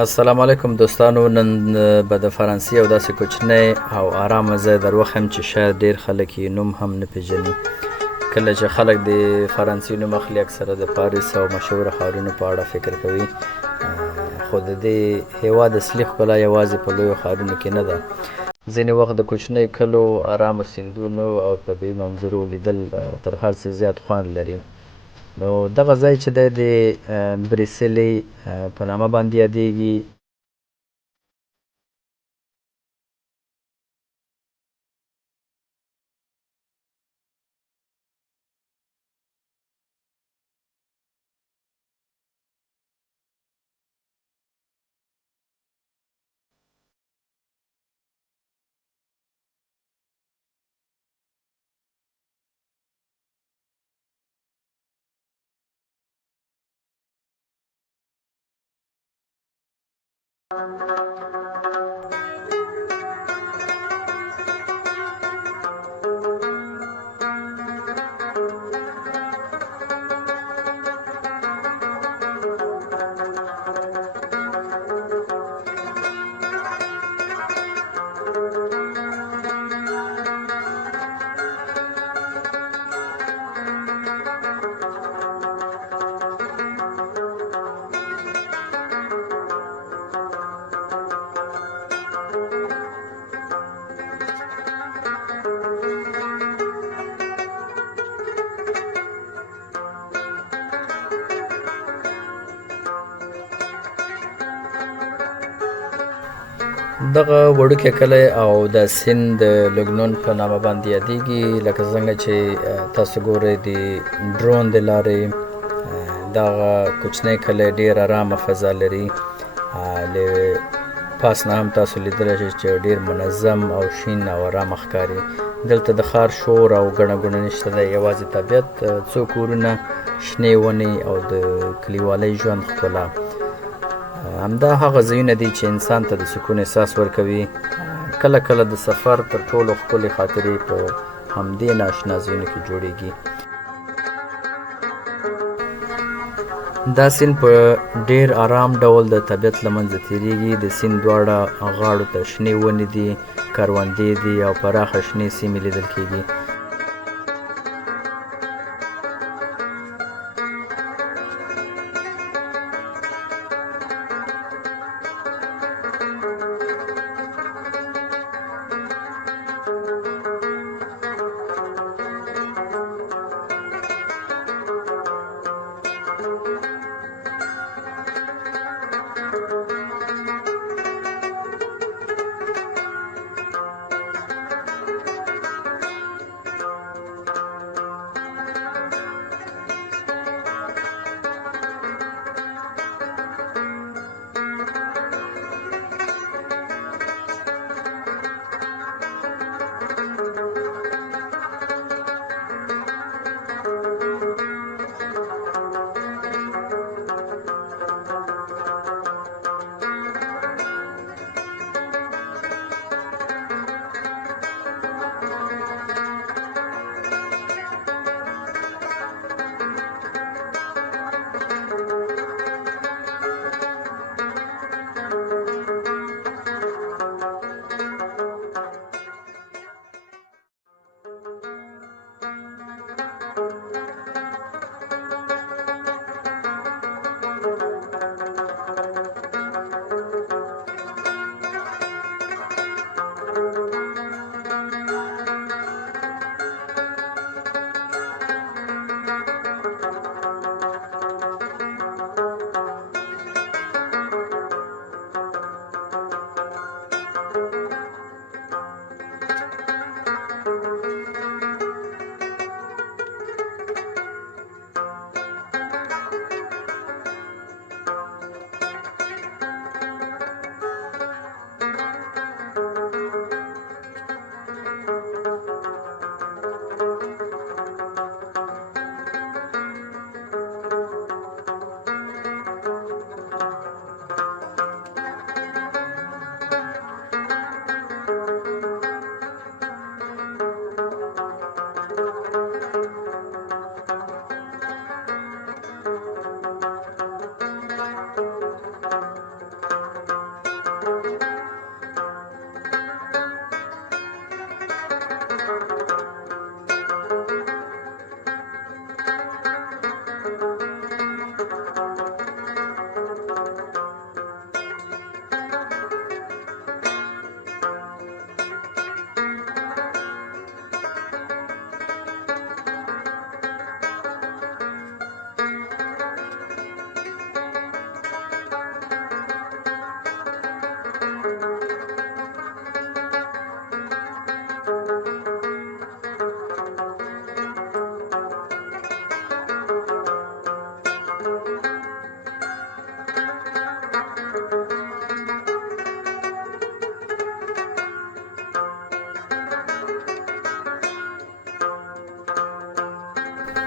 السلام علیکم دوستانو. نن به د فرانسې یو داسې کوچنی او آرامه ځای در وښیم چې شاید ډېر خلک یې نوم هم نه پېژني. کله چې خلک د فرانسې نوم اخلي اکثره د پاریس او مشهوره ښارونو په اړه فکر کوي، خو د دې هېواد اصلي ښکلا یوازې په لویو ښارونو کې نه ده. ځینې وخت د کوچنیو کلو، آرامو سیندونو او طبیعي منظرو لیدل تر هر څه زیات خوند لري. نو دغه ځای چې دی د بریسلي په نامه باندې یادیږي. دغه وړوکی کلی او د سیند د لګنون په نامه باندې یادیږي. لکه څنګه چې تاسو ګورئ د ډرون د لارې دغه کوچنی کلی ډېر ارامه فضا لري. له پاس نه هم تاسو لیدلی شئ چې ډېر منظم او شین او ارامه ښکاري. دلته د ښار شور او ګڼه ګوڼه نشته دی، یوازې طبیعت، څو کورونه، شنې ونې او د کلیوالۍ ژوند ښکلا. همدا هغه ځایونه دي چې انسان ته د سکون احساس ورکوي. کله کله د سفر تر ټولو ښکلې خاطرې په همدې نااشنا ځایونو کې جوړیږي. دا سیند په ډېر آرام ډول د طبیعت له منځه تېرېږي. د سیند دواړه غاړو ته شنې ونې دي، کروندې دي او پراخه شنې سیمې لیدل کېږي.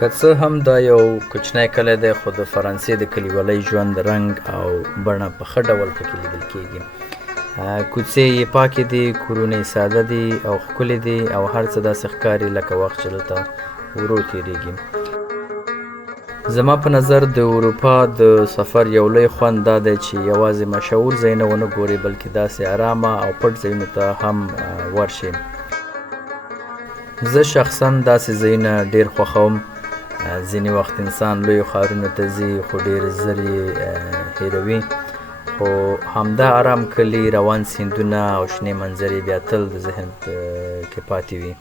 که څه هم دا یو کوچنی کلی دی خو د فرانسې د کلیوالۍ ژوند رنګ او بڼه په ښه ډول پکې لیدل کېږي. کوڅې یې پاکې دي، کورونه یې ساده دي او ښکلي دي او هر څه داسې ښکاري لکه وخت چې دلته ورو تېرېږي. زما په نظر د اروپا د سفر یو لوی خوند دا دی چې یوازې مشهور ځایونه ونه ګورئ بلکې داسې ارامه او پټ ځایونو ته هم ورشئ. زه شخصا داسې ځایونه ډېر خوښوم. ځینې وخت انسان لویو ښارونو ته ځي خو ډېر ژر یې هېروي، خو همدا ارام کلي، روان سیندونه او شنې منظرې بیا تل د ذهن کې پاتې وي.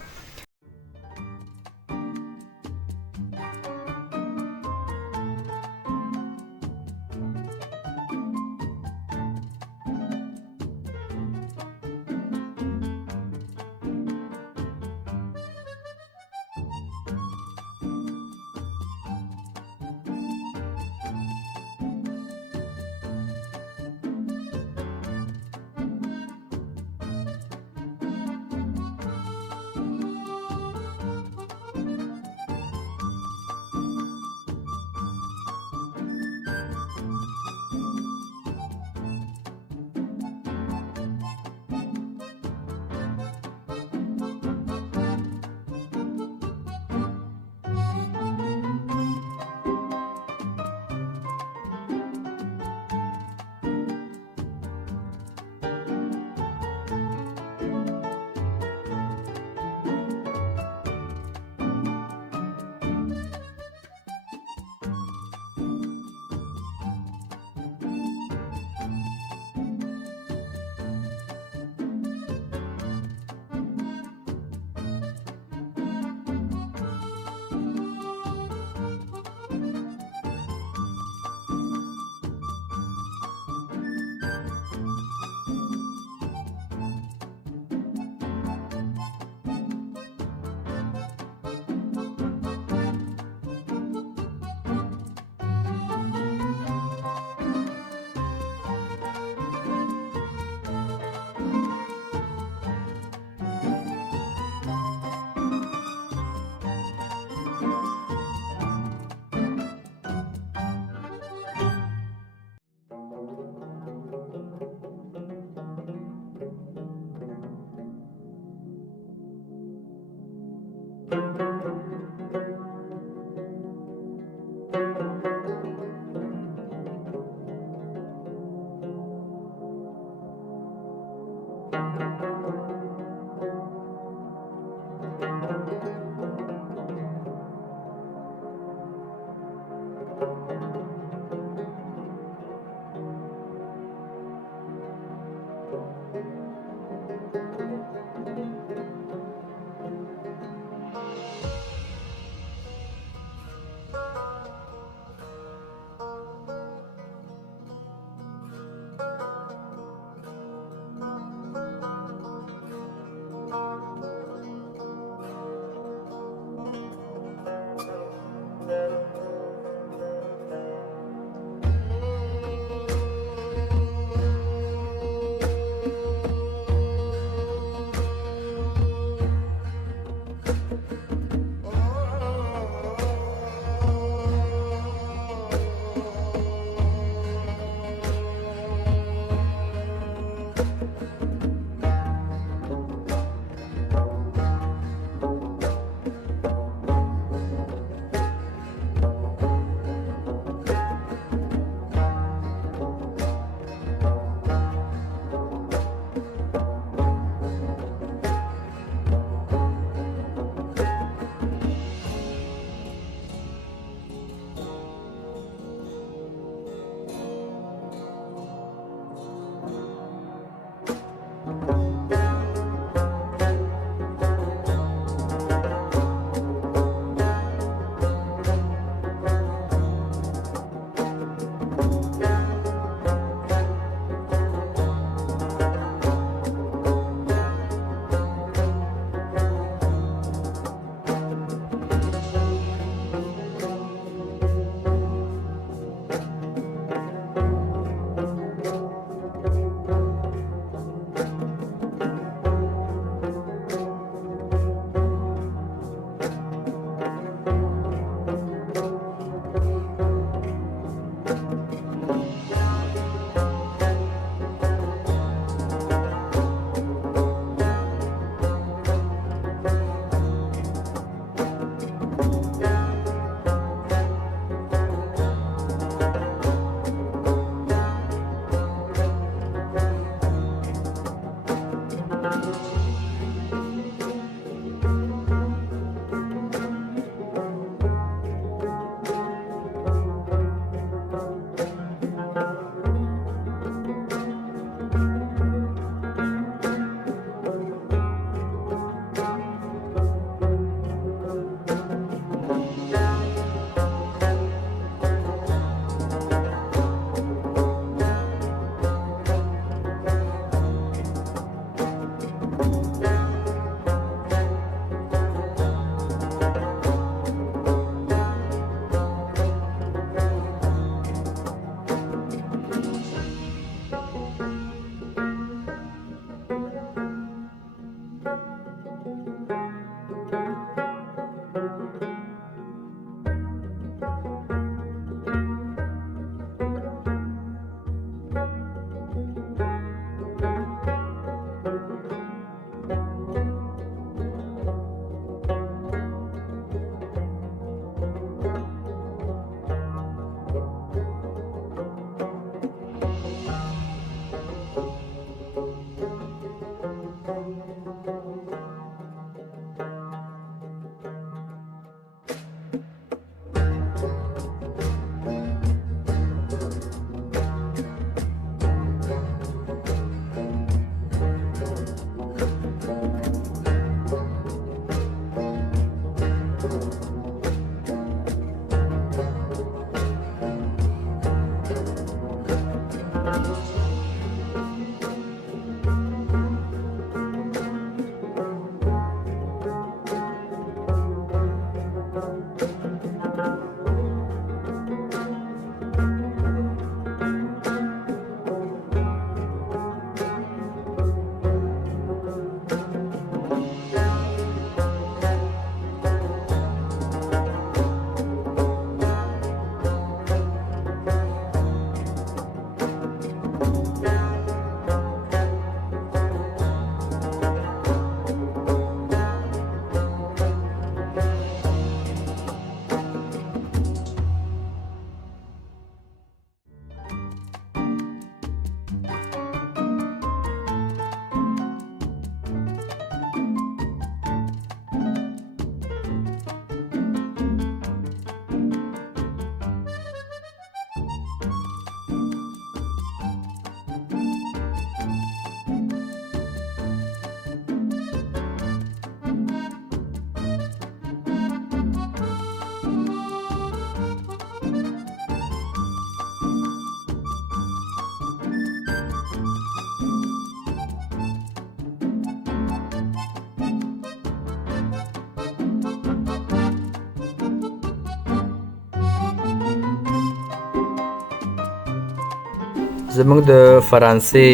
زموږ د فرانسې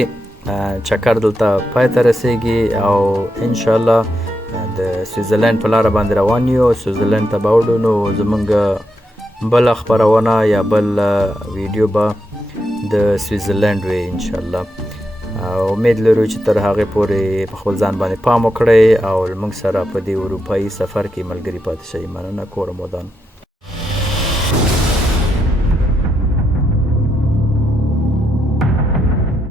چکر دلته پای ته رسیږي او انشاءالله د سویټزرلند په لاره باندې روان یو. سویټزرلند ته به وړو نو زموږ بله خپرونه یا بل ویډیو به د سویټزرلند وي انشاءالله. امید لرو چې تر هغې پورې په خپل ځان باندې پام وکړئ او موږ سره په دې اروپایي سفر کې ملګري پاتې شئ. مننه، کور مودان.